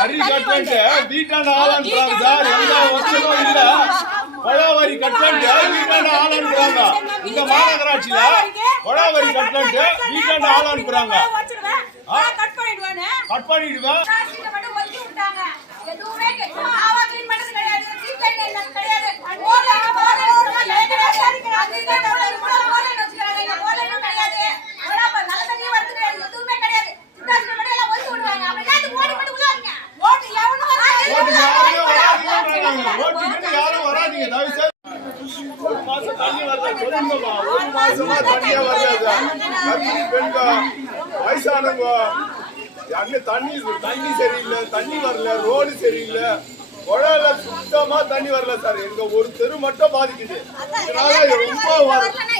வரி கட்டன்ட்டு வீட்டாண்ட ஆளான்றாங்க சார். எந்த வருஷமும் இல்ல. கொடாவரி கட்டன்ட்டு வீட்டாண்ட ஆளான்றாங்க இந்த மாநகராட்சியில கொடாவரி கட்டன்ட்டு வீட்டாண்ட ஆளான்றாங்க கட் பண்ணிடுவானே. கட் பண்ணிடுவேன் காசுக்கு மட்டும் ஒதுக்கி விட்டாங்க. எதுவுமே கிடையாது. ஆவா clean பண்ணது கிடையாது. சீட் லைன் என்னது கிடையாது. ஓலை, ஓலை, ஓலை, லைன் கிடையாது. அது இது, ஓலை, இவ்வளோ ஓலைன்னு வச்சுக்கிறாங்க. இங்க ஓலைன்னும் கிடையாது. அவ்வளோ அப்ப நல்ல தண்ணியும் வருது கிடையாது. எதுவுமே கிடையாது. சித்தாசிரியர் மட்டும் எல்லாம் ஒதுக்கி விடுவாங்க. அப்புறம் ஏன் ஓடி மட்டும் உள்ள வரீங்க? ஓட்டு எவனும் வராது. ஓட்டுக்கு யாருமே வராதீங்கன்றாங்க. ஓட்டுக்குன்னு யாரும் வராதீங்க தயவு செய்து. ஒரு மாசம் தண்ணி வரல சொல்லுங்கம்மா ஒரு மாசமா தண்ணியே வரல கர்ப்பிணி பெண்கள் வயசானவங்க. அங்க தண்ணி தண்ணி சரியில்லை தண்ணி வரல ரோடு சரியில்லை. குழாயில சுத்தமா தண்ணி வரல சார். எங்க ஒரு தெரு மட்டும் பாதிக்குது. ரொம்ப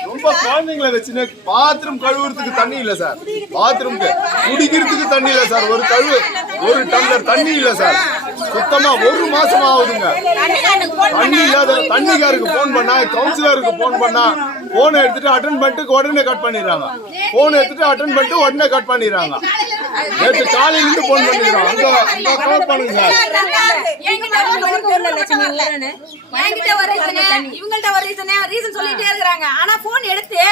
ரொம்ப குழந்தைங்களை வச்சுன்னு பாத்ரூம் கழுவுறதுக்கு தண்ணி இல்ல சார். பாத்ரூம்க்கு குடிக்கிறதுக்கு தண்ணி இல்ல சார். ஒரு கழுவு ஒரு டம்ளர் தண்ணி இல்ல சார். சுத்தமா ஒரு மாசம் ஆகுதுங்க. தண்ணி இல்லாத தண்ணிக்காருக்கு போன் பண்ணா கவுன்சிலருக்கு போன் பண்ணா போனை எடுத்துட்டு அட்டன் பண்ணிட்டு உடனே கட் பண்ணிடுறாங்க. போன் எடுத்துட்டு அட்டன் பண்ணிட்டு உடனே கட் பண்ணிடுறாங்க. நேற்று காலையில இருந்து போன் பண்ணிடுறாங்க. அங்க அங்க கால் பண்ணுங்க. சார் இவங்கள்ட்ட ஒரு ரீசன் சொல்லிட்டே இருக்கிறாங்க. ஆனா போன் எடுத்து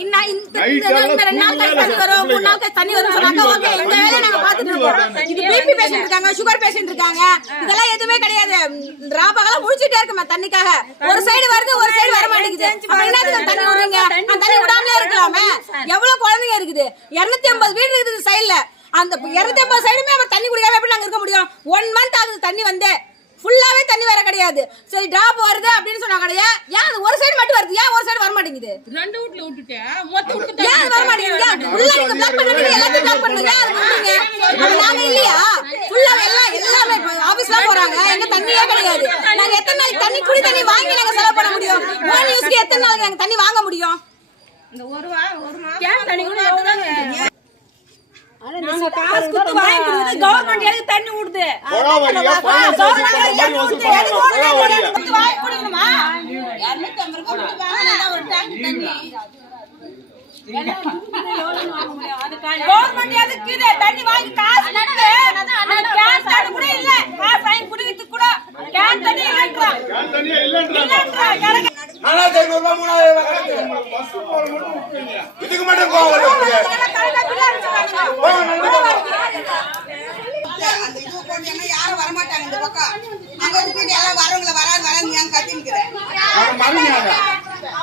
இன்ன- இந்த- ரெண்டு நாள் கழிச்சு தண்ணி வரும், மூணு நாள் கழிச்சு தண்ணி வரும்னு சொன்னாங்க. Okay, இந்த வேலையை நாங்க பார்த்துட்டு இருக்கோம். இது patient இருக்காங்க, sugar patient இருக்காங்க. இதெல்லாம் எதுவுமே கிடையாது. ராப்பகலா முழிச்சிட்டே இருக்குமே தண்ணிக்காக. ஒரு side வருது, ஒரு side வர மாட்டேங்குது. என்னத்துக்கு தண்ணி விடுறீங்க? அந்த தண்ணி விடாமலே இருக்கலாமே. எவ்வளவு குழந்தைங்க இருக்குது 250 வீடு இருக்குது சைடுல அந்த 250 சைடுமே அவர் தண்ணி குடிக்காம எப்படி நாங்க இருக்க முடியும் ஒன் மந்த் ஆகுது தண்ணி வந்து ஃபுல்லாவே தண்ணி வர கிடையாது. சரி டிராப் வருது அப்படின்னு சொன்னா கிடையாது ஏன் அது ஒரு சைடு மட்டும் வருது? ஏன் ஒரு சைடு வர மாட்டேங்குது ரெண்டு வீட்ல விட்டுட்டேன் மொத்த விட்டு ஏன் வர மாட்டேங்குது ஃபுல்லா நீங்க பிளாக் பண்ணிட்டு எல்லாத்தையும் பிளாக் பண்ணுங்க. அது பண்ணுங்க நாங்க இல்லையா? ஃபுல்லா எல்லாம் எல்லாமே ஆபீஸ்ல போறாங்க. எங்க தண்ணியே கிடையாது. நாங்க எத்தனை நாளைக்கு தண்ணி குடி தண்ணி வாங்கி நாங்க செலவு பண்ண முடியும்? யூஸ்க்கு எத்தனை நாளைக்கு நாங்க தண்ணி வாங்க முடியும்? இந்த ஒரு வா- ஒரு மாசம் தண்ணி கூட எவ்வளவுதாங்க? நாங்க காசு கொடுத்து வாங்கி கொடுக்குறது கவர்மெண்ட் எதுக்கு தண்ணி விடுது கவர்மெண்ட் எதுக்கு இது? தண்ணி வாங்கி காசு கேன் தண்ணி கூட இல்ல. காசு வாங்கி குடிக்கிறதுக்கு கூட கேன் தண்ணி நாலாயிரத்தி ஐநூறு ரூபாய் மூணாயிரம் விட்டுறீங்க. இதுக்கு மட்டும் கோவம் வருது உங்களுக்கு. கரெக்டா பில்லு அடிச்சுட்டாங்க அந்த இது போட்டீங்கன்னா யாரும் வரமாட்டாங்க இந்த பக்கம் அங்க இருந்து எல்லாம் வரவங்கள வராது வராது ஏன் அவங்க மறந்தாங்க.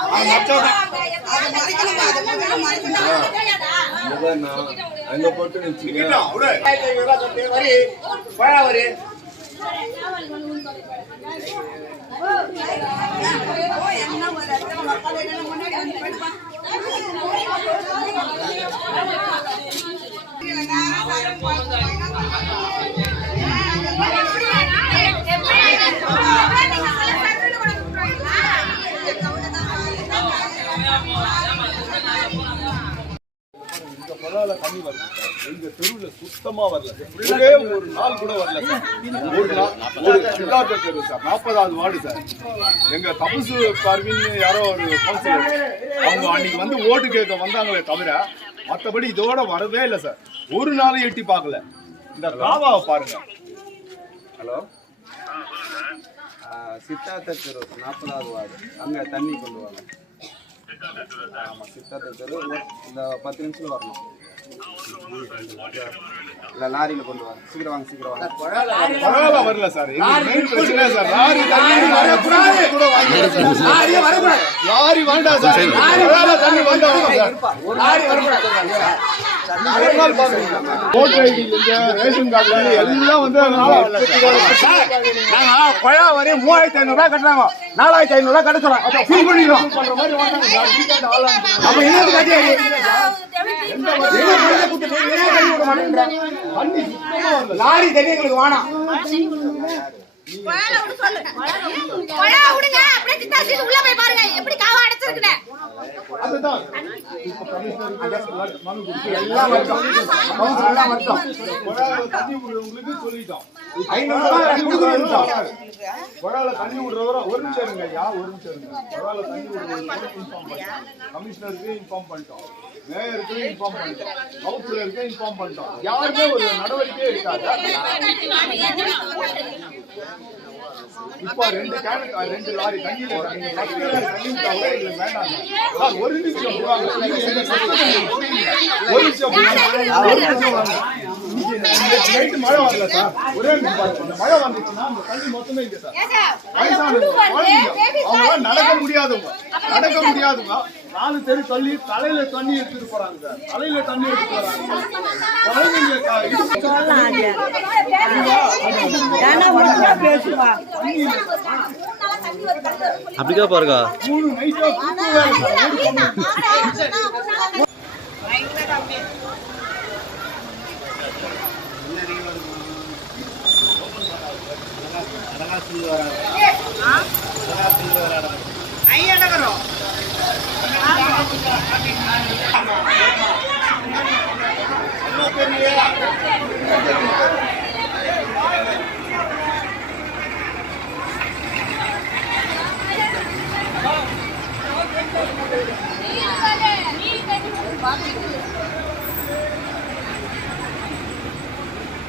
அவங்க மச்சான் அது மறைக்கணும்? அது முதல்ல மறைக்கணும். அங்க போட்டு வரி, பழம் வரி. முன்னாடி எங்க தெருவுல சுத்தமா வரல. ஒரே ஒரு நாள் கூட வரல ஒரு நாள் ஒரு தெரு சார். நாற்பதாவது வார்டு சார். எங்க தபசு பார்வின்னு யாரோ ஒரு கவுன்சிலர் அவங்க அன்னைக்கு வந்து ஓட்டு கேட்க வந்தாங்களே தவிர மற்றபடி இதோட வரவே இல்லை சார். ஒரு நாளும் எட்டி பார்க்கல. இந்த காவாவை பாருங்க. ஹலோ? சித்தார்த்த தெரு நாற்பதாவது வார்டு. அங்கே தண்ணி கொண்டு வாங்க. ஆமாம் சித்தார்த்த தெரு. இந்த பத்து நிமிஷத்தில் வரணும். இல்லை லாரியில் கொண்டு வாங்க. சீக்கிரம் வாங்க சீக்கிரம் வாங்க. பரவாயில்ல வரல சார். மெயின் பிரச்சனை சார். லாரி தண்ணி வரக்கூடாது. லாரியே வரக்கூடாது. லாரி வேண்டாம் சார். பரவாயில்ல தண்ணி வேண்டாம் சார். லாரி வரக்கூடாது. ஒரு ஓட்டர் ரேஷன் எல்லாம் வந்து மூவாயிரத்தி ஐநூறு கட்டுறாங்க நாலாயிரத்தி ஐநூறுரூவா கட்ட சொல்றோம் ஃபீல் பண்ணிடுறோம் கட்டியாரு லாரி தண்ணி எங்களுக்கு வேணாம் விடுங்க, அப்படியே சித்தாசிக்கு உள்ள போய் பாருங்க. எப்படி காவா அடைச்சிருக்குன்னு. சொல்லிட்டோம் கொழாயில தண்ணி விடுறவரை ஒரு நிமிஷம் இருங்க ஐயா ஒரு நிமிஷம் இருங்க. கொழாயில தண்ணி விடுறவங்களுக்கு இன்ஃபார்ம் பண்ணிட்டோம். கமிஷனருக்கு இன்ஃபார்ம் பண்ணிட்டோம். மேயருக்கு இன்ஃபார்ம் பண்ணிட்டோம். கவுன்சிலருக்கு இன்ஃபார்ம் பண்ணிட்டோம். யாருமே ஒரு நடவடிக்கையே எடுக்காது. இப்போ ரெண்டு கேன் ரெண்டு லாரி தண்ணி தண்ணி கூட எங்களுக்கு வேண்டாம். சார் ஒரு நிமிஷம் ஒரு நிமிஷம் விடுவாங்க நைட்டு மழை வரல சார். ஒரே நிமிஷம் மழை வந்துச்சுன்னா அந்த தண்ணி மொத்தமே இங்க சார். அவங்க. நடக்க முடியாதவங்க. நடக்க முடியாதவங்க. நாலு தெரு தள்ளி தலையில தண்ணி எடுத்துட்டு போறாங்க சார். தலையில தண்ணி எடுத்துட்டு போறாங்க. இது அப்படிக்கா பாருங்க மூணு சொல்லி வராங்க வேற அழகா சொல்லி வராங்க